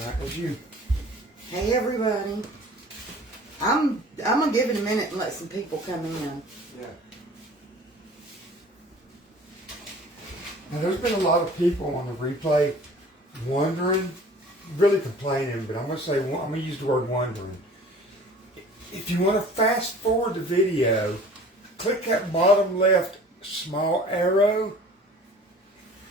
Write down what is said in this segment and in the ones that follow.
Alright, what's you? Hey everybody. I'm gonna give it a minute and let some people come in. Yeah. Now there's been a lot of people on the replay wondering, really complaining, but I'm gonna use the word wondering. If you want to fast forward the video, click that bottom left small arrow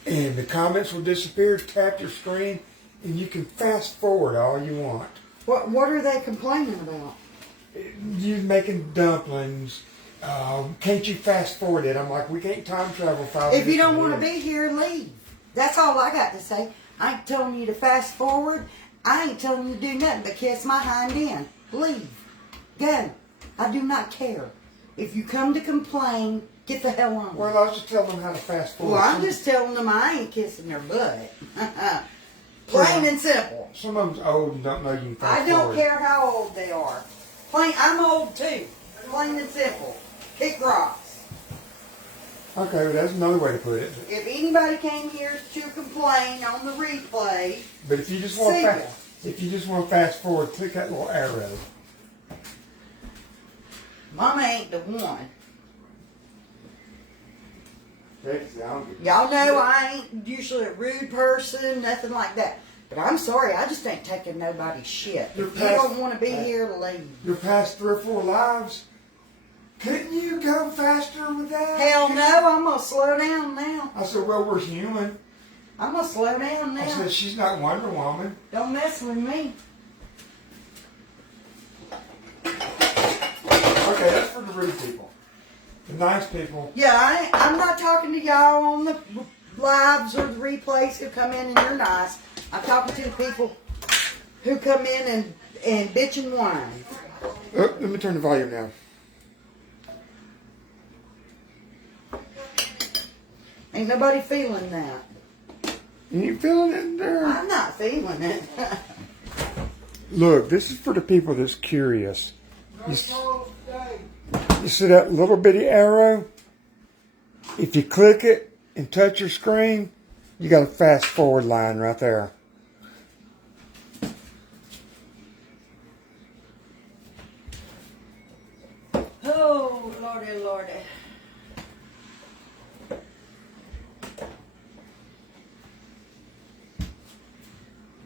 and the comments will disappear. Tap your screen and you can fast forward all you want. What are they complaining about? You making dumplings. Can't you fast forward it? I'm like, we can't time travel 5 minutes. If you don't want to be here, leave. That's all I got to say. I ain't telling you to fast forward. I ain't telling you to do nothing but kiss my hind end. Leave. Go. I do not care. If you come to complain, get the hell on. Well, I was just telling them how to fast forward. Well, I'm just telling them I ain't kissing their butt. Plain and simple. Some of them's old and don't know you can fast I don't forward. care how old they are. I'm old too. Plain and simple. Kick rocks. Okay, well, that's another way to put it. If anybody came here to complain on the replay, But if you just want see to ya. if you just want to fast forward, click that little arrow. Mama ain't the one. Y'all Y'all know I ain't usually a rude person, nothing like that. But I'm sorry, I just ain't taking nobody's shit. If you don't want to be here, leave. Your past 3 or 4 lives, couldn't you go faster with that? Hell no, I'm going to slow down now. I said, well, we're human. I'm going to slow down I now. said, she's not Wonder Woman. Don't mess with me. Okay, that's for the rude people. The nice people. Yeah, I'm not talking to y'all on the lives or the replays who come in and you're nice. I'm talking to the people who come in and bitch and whine. Oh, let me turn the volume down. Ain't nobody feeling that. You feeling it there? I'm not feeling it. Look, this is for the people that's curious. You see that little bitty arrow? If you click it and touch your screen, you got a fast forward line right there. Oh, Lordy, Lordy.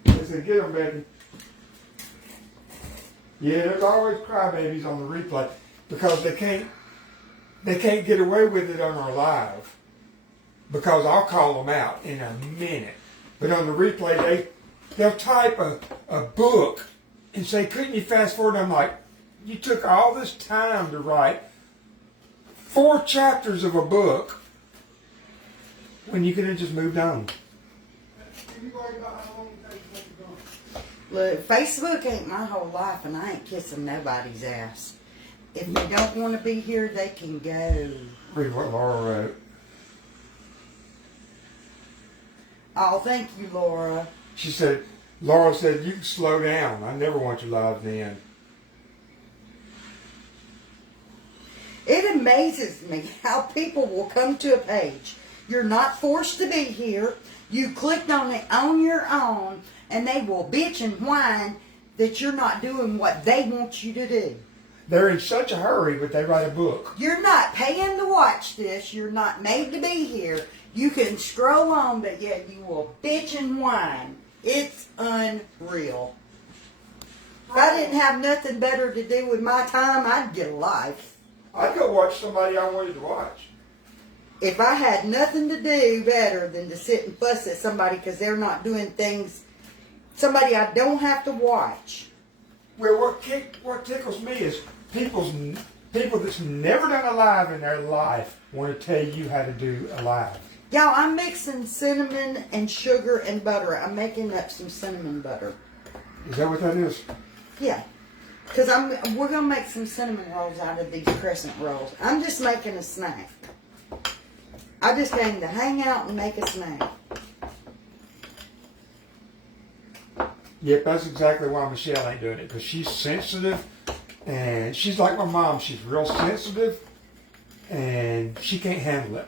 They said, get them, baby. Yeah, there's always crybabies on the replay because they can't get away with it on our live because I'll call them out in a minute. But on the replay, they'll type a book and say, couldn't you fast forward? I'm like, you took all this time to write 4 chapters of a book when you could have just moved on. Look, Facebook ain't my whole life, and I ain't kissing nobody's ass. If they don't want to be here, they can go. Read what Laura wrote. Oh, thank you, Laura. She said, Laura said, you can slow down. I never want your lives to end. It amazes me how people will come to a page. You're not forced to be here. You clicked on it on your own, and they will bitch and whine that you're not doing what they want you to do. They're in such a hurry, but they write a book. You're not paying to watch this. You're not made to be here. You can scroll on, but yet you will bitch and whine. It's unreal. If I didn't have nothing better to do with my time, I'd get a life. I'd go watch somebody I wanted to watch. If I had nothing to do better than to sit and fuss at somebody because they're not doing things, somebody I don't have to watch. Well, what tickles me is people that's never done a live in their life want to tell you how to do a live. Y'all, I'm mixing cinnamon and sugar and butter. I'm making up some cinnamon butter. Is that what that is? Yeah. Because we're going to make some cinnamon rolls out of these crescent rolls. I'm just making a snack. I just came to hang out and make a snack. Yep, that's exactly why Michelle ain't doing it. Because she's sensitive. And she's like my mom. She's real sensitive. And she can't handle it.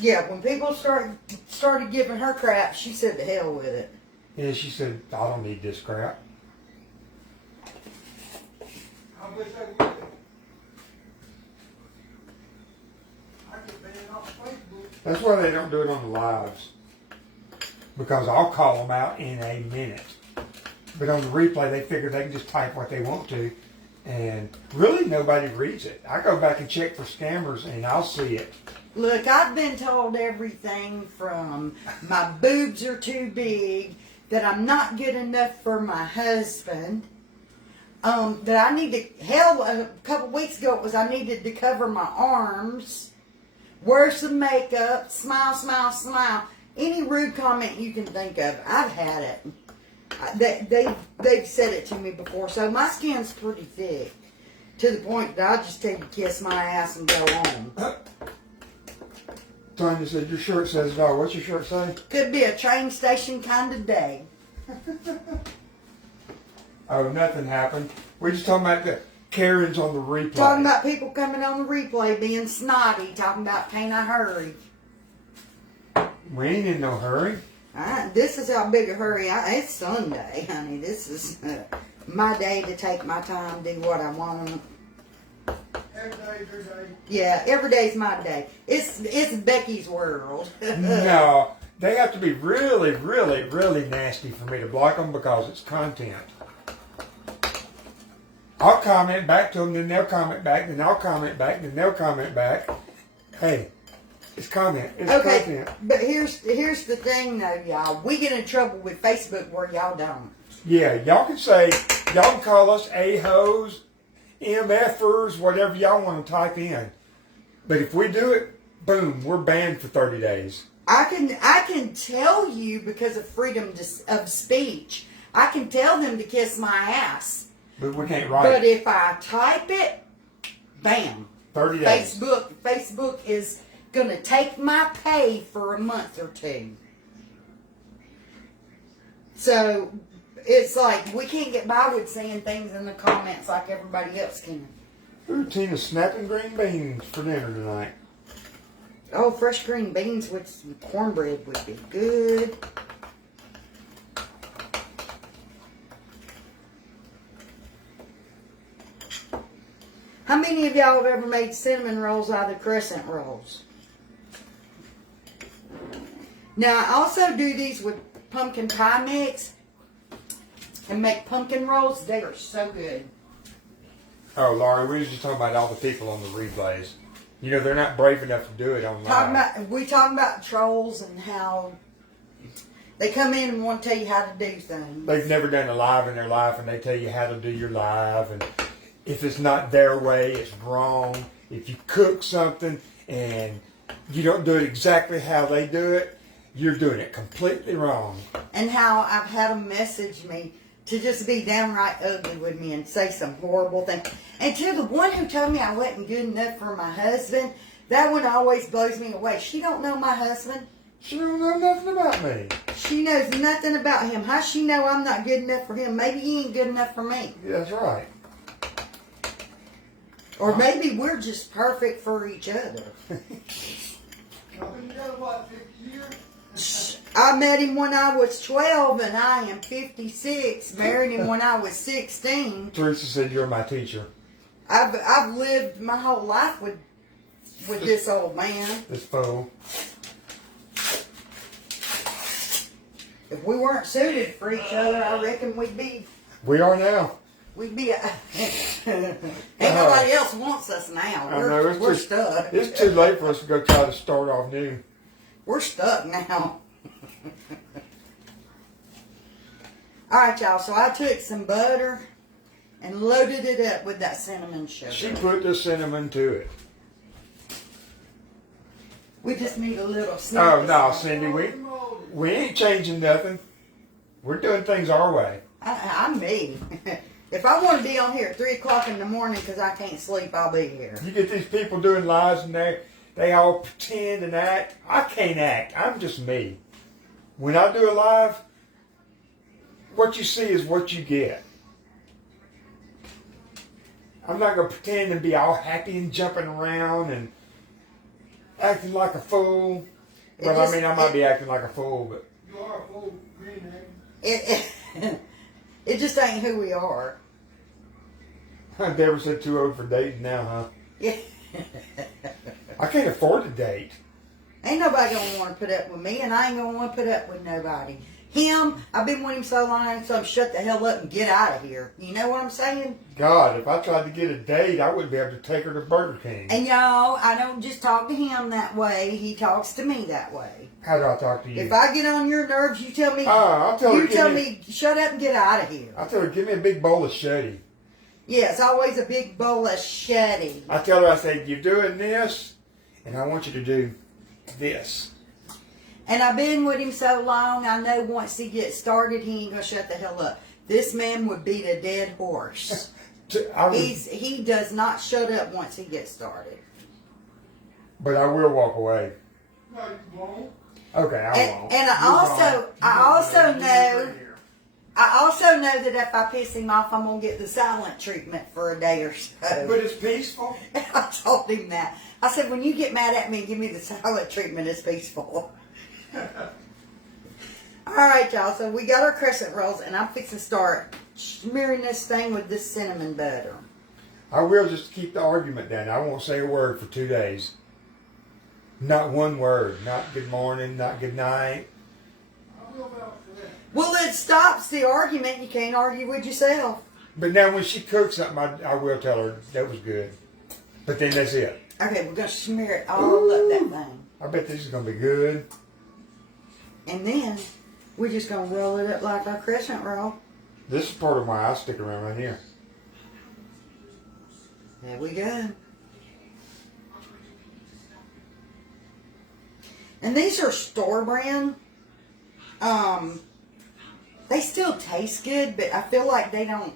Yeah, when people started giving her crap, she said to hell with it. And she said, I don't need this crap. I wish I would. I could ban it off Facebook. That's why they don't do it on the lives. Because I'll call them out in a minute. But on the replay, they figure they can just type what they want to. And really, nobody reads it. I go back and check for scammers, and I'll see it. Look, I've been told everything from my boobs are too big, that I'm not good enough for my husband, that I need to, hell, a couple weeks ago it was I needed to cover my arms, wear some makeup, smile, smile, smile. Any rude comment you can think of, I've had it. They've said it to me before, so my skin's pretty thick, to the point that I just take a kiss my ass and go on. Tanya said, your shirt says it all. What's your shirt say? Could be a train station kind of day. Oh, nothing happened. We're just talking about the Karen's on the replay. Talking about people coming on the replay being snotty, talking about can't I hurry. We ain't in no hurry. This is how big a hurry it's Sunday, honey. This is my day to take my time, do what I want. Every day, every day. Yeah, every day's my day. It's Becky's world. No, they have to be really, really, really nasty for me to block them because it's content. I'll comment back to them, then they'll comment back, then I'll comment back, then they'll comment back. Hey, it's comment. It's Okay, content. but here's the thing though, y'all. We get in trouble with Facebook where y'all don't. Yeah, y'all can say, y'all can call us a-hoes, MFers, whatever y'all want to type in. But if we do it, boom, we're banned for 30 days. I can tell you because of freedom of speech. I can tell them to kiss my ass. But we can't write But it. if I type it, bam. 30 days. Facebook is gonna take my pay for a month or two. So it's like we can't get by with saying things in the comments like everybody else can. Ooh, Tina's snapping green beans for dinner tonight. Oh, fresh green beans with some cornbread would be good. How many of y'all have ever made cinnamon rolls out of crescent rolls? Now, I also do these with pumpkin pie mix and make pumpkin rolls. They are so good. Oh, Laurie, we was just talking about all the people on the replays. You know, they're not brave enough to do it online. We talking about trolls and how they come in and want to tell you how to do things. They've never done a live in their life, and they tell you how to do your live. And if it's not their way, it's wrong. If you cook something and you don't do it exactly how they do it, you're doing it completely wrong. And how I've had them message me to just be downright ugly with me and say some horrible things. And to the one who told me I wasn't good enough for my husband, that one always blows me away. She don't know my husband. She don't know nothing about me. She knows nothing about him. How she know I'm not good enough for him? Maybe he ain't good enough for me. Yeah, that's right. Or maybe we're just perfect for each other. Y'all been together, what, 50 years? I met him when I was 12 and I am 56. Married him when I was 16. Teresa said you're my teacher. I've lived my whole life with this old man. This fool. If we weren't suited for each other, I reckon we'd be We are now. ain't nobody else wants us now. I know, it's We're too- stuck. It's too late for us to go try to start off new. We're stuck now. All right, y'all. So I took some butter and loaded it up with that cinnamon sugar. She put the cinnamon to it. We just need a little Oh, snippet. no, Cindy, we ain't changing nothing. We're doing things our way. I'm me. If I want to be on here at 3 o'clock in the morning because I can't sleep, I'll be here. You get these people doing lives and they all pretend and act. I can't act. I'm just me. When I do a live, what you see is what you get. I'm not going to pretend and be all happy and jumping around and acting like a fool. Well, I mean, I might be acting like a fool, but You are a full green egg. It just ain't who we are. Deborah said too old for dating now, huh? Yeah. I can't afford to date. Ain't nobody gonna want to put up with me, and I ain't gonna want to put up with nobody. Him, I've been with him so long, I so shut the hell up and get out of here. You know what I'm saying? God, if I tried to get a date, I wouldn't be able to take her to Burger King. And y'all, I don't just talk to him that way. He talks to me that way. How do I talk to you? If I get on your nerves, you tell me. I'll tell her. You tell me, shut up and get out of here. I tell her, give me a big bowl of shuddy. Yeah, it's always a big bowl of shuddy. I tell her, I say, you're doing this, and I want you to do this. And I've been with him so long, I know once he gets started, he ain't gonna shut the hell up. This man would beat a dead horse. He does not shut up once he gets started. But I will walk away. No, you won't. Okay, I won't. And I also know that if I piss him off, I'm gonna get the silent treatment for a day or so. But it's peaceful. I told him that. I said, when you get mad at me, give me the silent treatment. It's peaceful. All right, y'all. So we got our crescent rolls, and I'm fixing to start smearing this thing with this cinnamon butter. I will just keep the argument down. I won't say a word for 2 days. Not one word. Not good morning, not good night. I will vouch for that. Well, it stops the argument. You can't argue with yourself. But now when she cooks something, I will tell her that was good. But then that's it. Okay, we're going to smear it all up that thing. I bet this is going to be good. And then we're just going to roll it up like our crescent roll. This is part of why I stick around right here. There we go. And these are store brand. They still taste good, but I feel like they don't.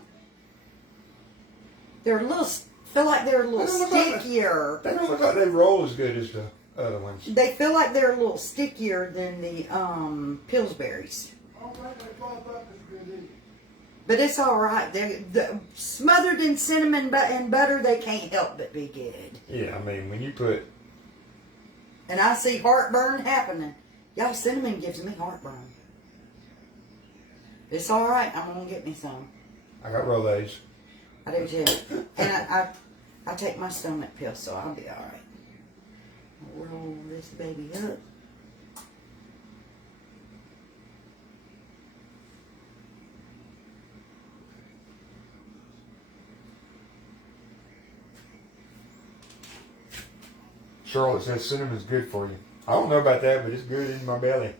They're a little. Feel like they're a little stickier. They don't look like they roll as good as the other ones. They feel like they're a little stickier than the Pillsbury's. I don't think they brought up as good either. But it's all right. They're smothered in cinnamon and butter. They can't help but be good. Yeah, I mean, when you put... And I see heartburn happening. Y'all, cinnamon gives me heartburn. It's all right. I'm going to get me some. I got Rolaids. I do too. And I take my stomach pill, so I'll be all right. I'll roll this baby up. Charlotte says cinnamon's good for you. I don't know about that, but it's good in my belly.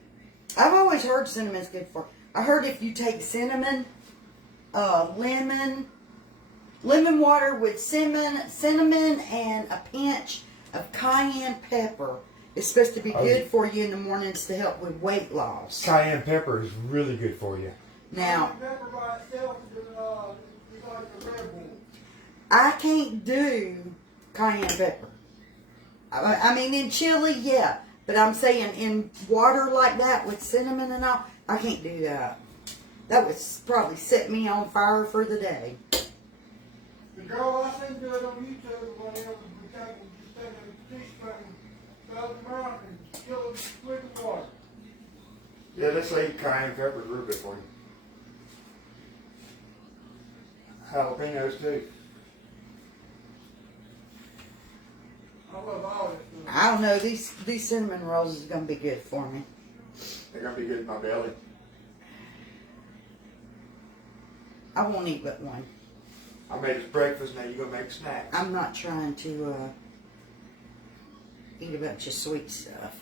I've always heard cinnamon's good for. I heard if you take cinnamon, lemon water with cinnamon, and a pinch of cayenne pepper, it's supposed to be good for you in the mornings to help with weight loss. Cayenne pepper is really good for you. Now, Pepper by itself is like a Red Bull. I can't do cayenne pepper. I mean, in chili, yeah. But I'm saying in water like that with cinnamon and all, I can't do that. That would probably set me on fire for the day. The girl I seen do it on YouTube or whatever, we just take a teaspoon, throw them around and kill it with water. Yeah, they say cayenne pepper is real good for you. Jalapenos too. I love all this stuff. I don't know. These cinnamon rolls is gonna be good for me. They're gonna be good in my belly. I won't eat but one. I made us breakfast. Now you gonna make snacks. I'm not trying to eat a bunch of sweet stuff.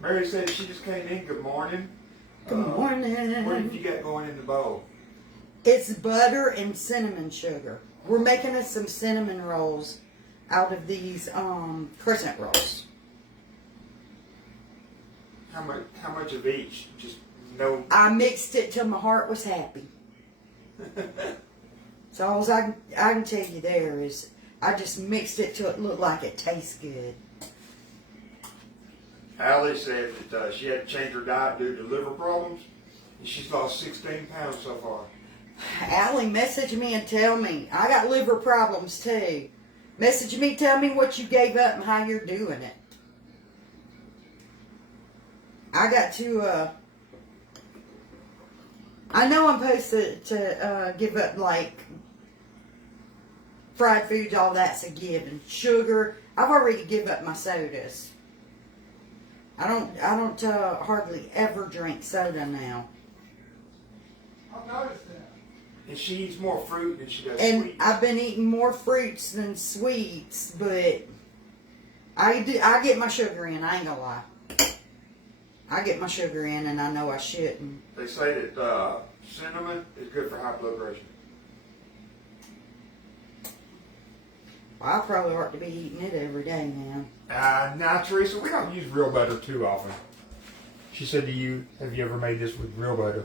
Mary said she just came in. Good morning. Good morning. What have you got going in the bowl? It's butter and cinnamon sugar. We're making us some cinnamon rolls out of these crescent rolls. How much of each? Just no. I mixed it till my heart was happy. So all I can tell you there is I just mixed it till it looked like it tastes good. Allie said that she had to change her diet due to liver problems, and she's lost 16 pounds so far. Allie, message me and tell me. I got liver problems too. Message me, tell me what you gave up and how you're doing it. I got to I know I'm supposed to give up like fried foods, all that's a given. Sugar, I've already give up my sodas. I don't hardly ever drink soda now. I've noticed that. And she eats more fruit than she does And sweets. I've been eating more fruits than sweets, but I get my sugar in, I ain't gonna lie. I get my sugar in and I know I shouldn't. They say that cinnamon is good for high blood pressure. Well, I probably ought to be eating it every day now. Now, Teresa, we don't use real butter too often. She said to you, have you ever made this with real butter?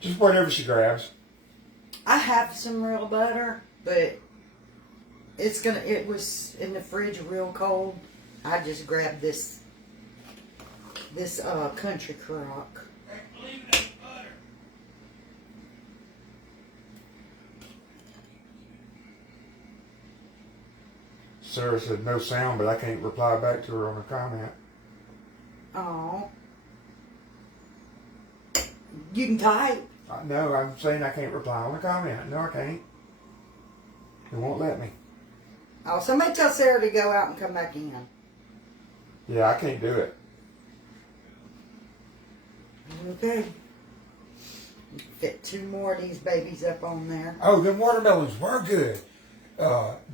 Just whatever she grabs. I have some real butter, but it was in the fridge real cold. I just grabbed this country crock. Leave it in butter. Sarah said no sound, but I can't reply back to her on her comment. Oh. You can type. No, I'm saying I can't reply on the comment. No, I can't. It won't let me. Oh, somebody tell Sarah to go out and come back in. Yeah, I can't do it. Okay. Fit 2 more of these babies up on there. Oh, them watermelons were good.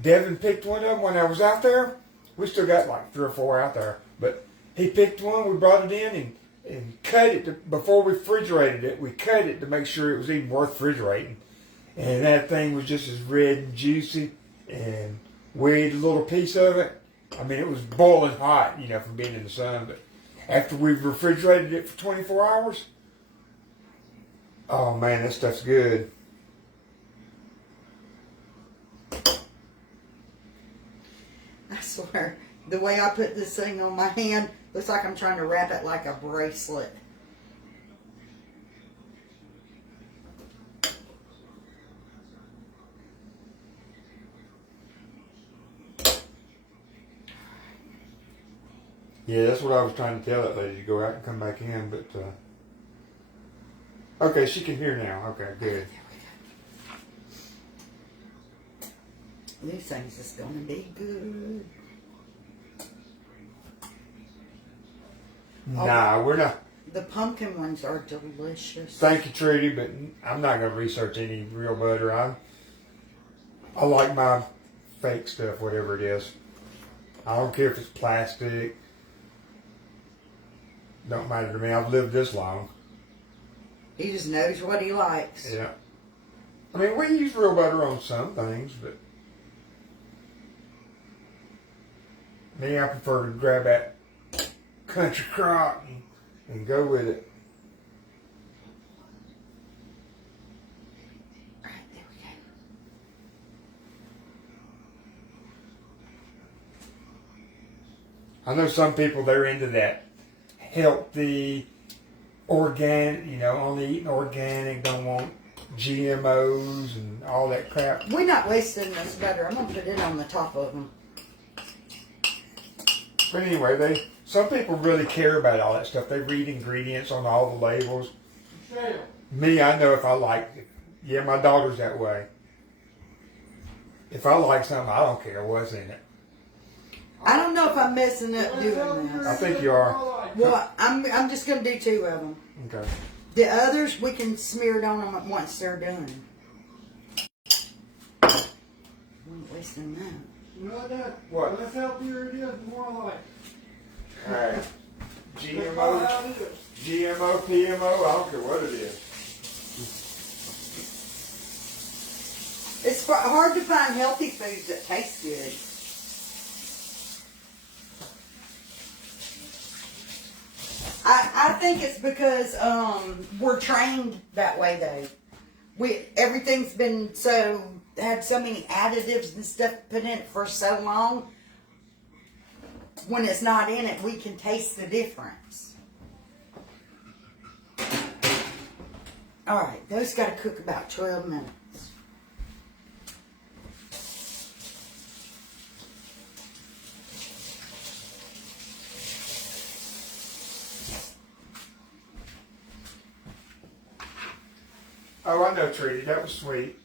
Devin picked one of them when I was out there. We still got like 3 or 4 out there. But he picked one, we brought it in and cut it before we refrigerated it. We cut it to make sure it was even worth refrigerating. And that thing was just as red and juicy. And we ate a little piece of it. I mean, it was boiling hot, from being in the sun. But after we've refrigerated it for 24 hours, oh man, that stuff's good. I swear, the way I put this thing on my hand looks like I'm trying to wrap it like a bracelet. Yeah, that's what I was trying to tell that lady, to go out and come back in, but, okay, she can hear now. Okay, good. These things is gonna be good. Nah, we're not. The pumpkin ones are delicious. Thank you, Trudy, but I'm not going to research any real butter. I like my fake stuff, whatever it is. I don't care if it's plastic. Don't matter to me. I've lived this long. He just knows what he likes. Yeah. I mean, we use real butter on some things, but me, I prefer to grab that country crock and go with it. All right, there we go. I know some people, they're into that healthy, organic, only eating organic, don't want GMOs and all that crap. We're not wasting this butter. I'm gonna put it on the top of them. But anyway, some people really care about all that stuff. They read ingredients on all the labels. Michelle, Me, I know if I like it. Yeah, my daughter's that way. If I like something, I don't care what's in it. I don't know if I'm messing up doing this. I think you are. Well, I'm just gonna do 2 of them. Okay. The others we can smear it on them once they're done. I'm not wasting that. You know that? What? The less healthier it is, the more I like it. Alright. That's GMO, how it is. GMO, PMO, I don't care what it is. It's hard to find healthy foods that taste good. I think it's because we're trained that way though. Everything's been had so many additives and stuff put in it for so long. When it's not in it, we can taste the difference. All right, those got to cook about 12 minutes. Oh, I know, Trudy. That was sweet.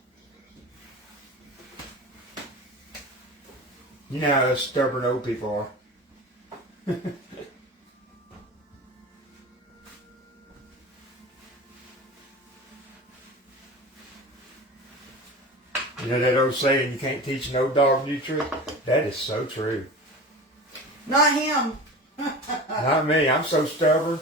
You know how stubborn old people are. You know that old saying, you can't teach an old dog new trick? That is so true. Not him. Not me. I'm so stubborn.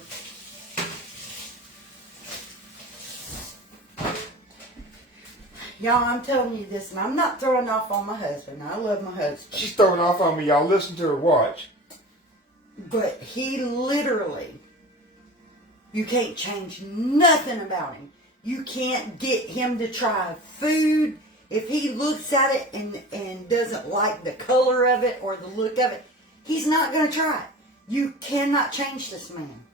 Y'all, I'm telling you this, and I'm not throwing off on my husband. I love my husband. She's throwing off on me. Y'all listen to her watch. But he literally, you can't change nothing about him. You can't get him to try food. If he looks at it and doesn't like the color of it or the look of it, he's not going to try it. You cannot change this man.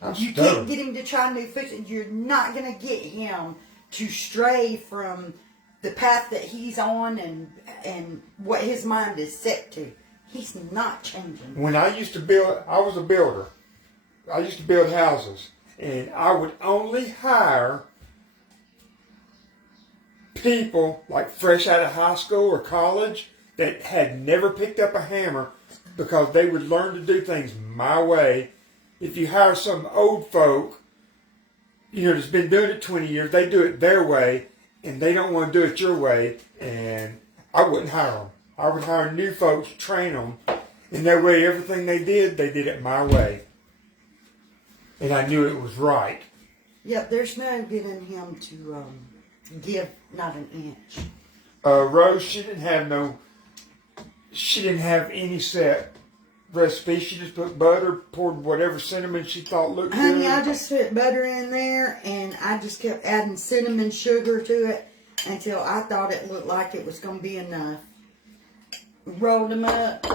I'm You stubborn. can't get him to try new foods, and you're not going to get him to stray from the path that he's on and what his mind is set to. He's not changing. When I used to build, I was a builder. I used to build houses, and I would only hire people like fresh out of high school or college that had never picked up a hammer, because they would learn to do things my way. If you hire some old folk, that's been doing it 20 years, they do it their way, and they don't want to do it your way, and I wouldn't hire them. I would hire new folks, train them, and that way everything they did it my way. And I knew it was right. Yep, there's no getting him to give not an inch. Rose, she didn't have any set recipe. She just put butter, poured whatever cinnamon she thought looked Honey, good. I just put butter in there, and I just kept adding cinnamon sugar to it until I thought it looked like it was going to be enough. Rolled them up,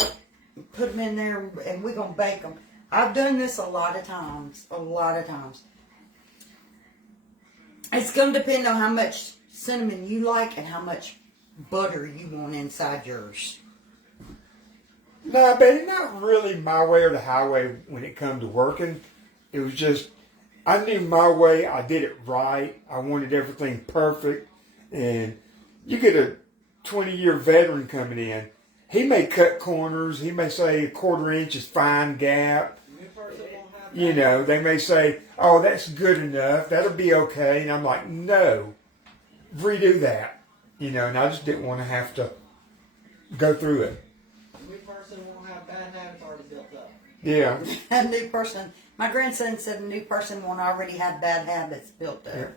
put them in there, and we're going to bake them. I've done this a lot of times. It's going to depend on how much cinnamon you like and how much butter you want inside yours. No, Betty, not really my way or the highway when it come to working. It was just, I knew my way. I did it right. I wanted everything perfect. And you get a 20-year veteran coming in. He may cut corners. He may say a 1/4 inch is fine gap. They may say, oh, that's good enough. That'll be okay. And I'm like, no, redo that. And I just didn't want to have to go through it. A new person won't have bad habits already built up. Yeah. A new person. My grandson said a new person won't already have bad habits built up. Yeah.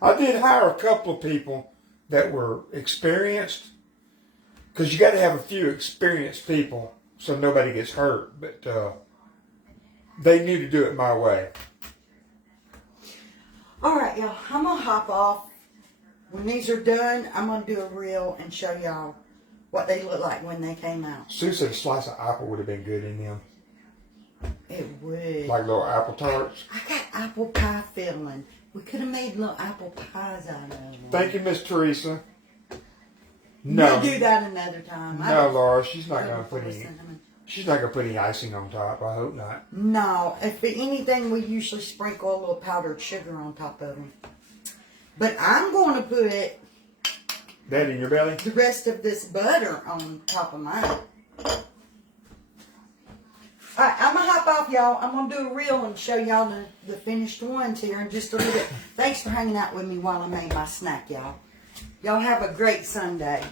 I did hire a couple of people that were experienced, because you got to have a few experienced people so nobody gets hurt. But they knew to do it my way. All right, y'all. I'm going to hop off. When these are done, I'm going to do a reel and show y'all what they look like when they came out. Sue said a slice of apple would have been good in them. It would. Like little apple tarts. I got apple pie filling. We could have made little apple pies out of them. Thank you, Miss Teresa. No. We'll do that another time. No, Laura, she's not going to put for any. cinnamon. She's not going to put any icing on top. I hope not. No, if anything, we usually sprinkle a little powdered sugar on top of them. But I'm going to put That in your belly? the rest of this butter on top of mine. Alright, I'm going to hop off, y'all. I'm going to do a reel and show y'all the finished ones here in just a little bit. Thanks for hanging out with me while I made my snack, y'all. Y'all have a great Sunday.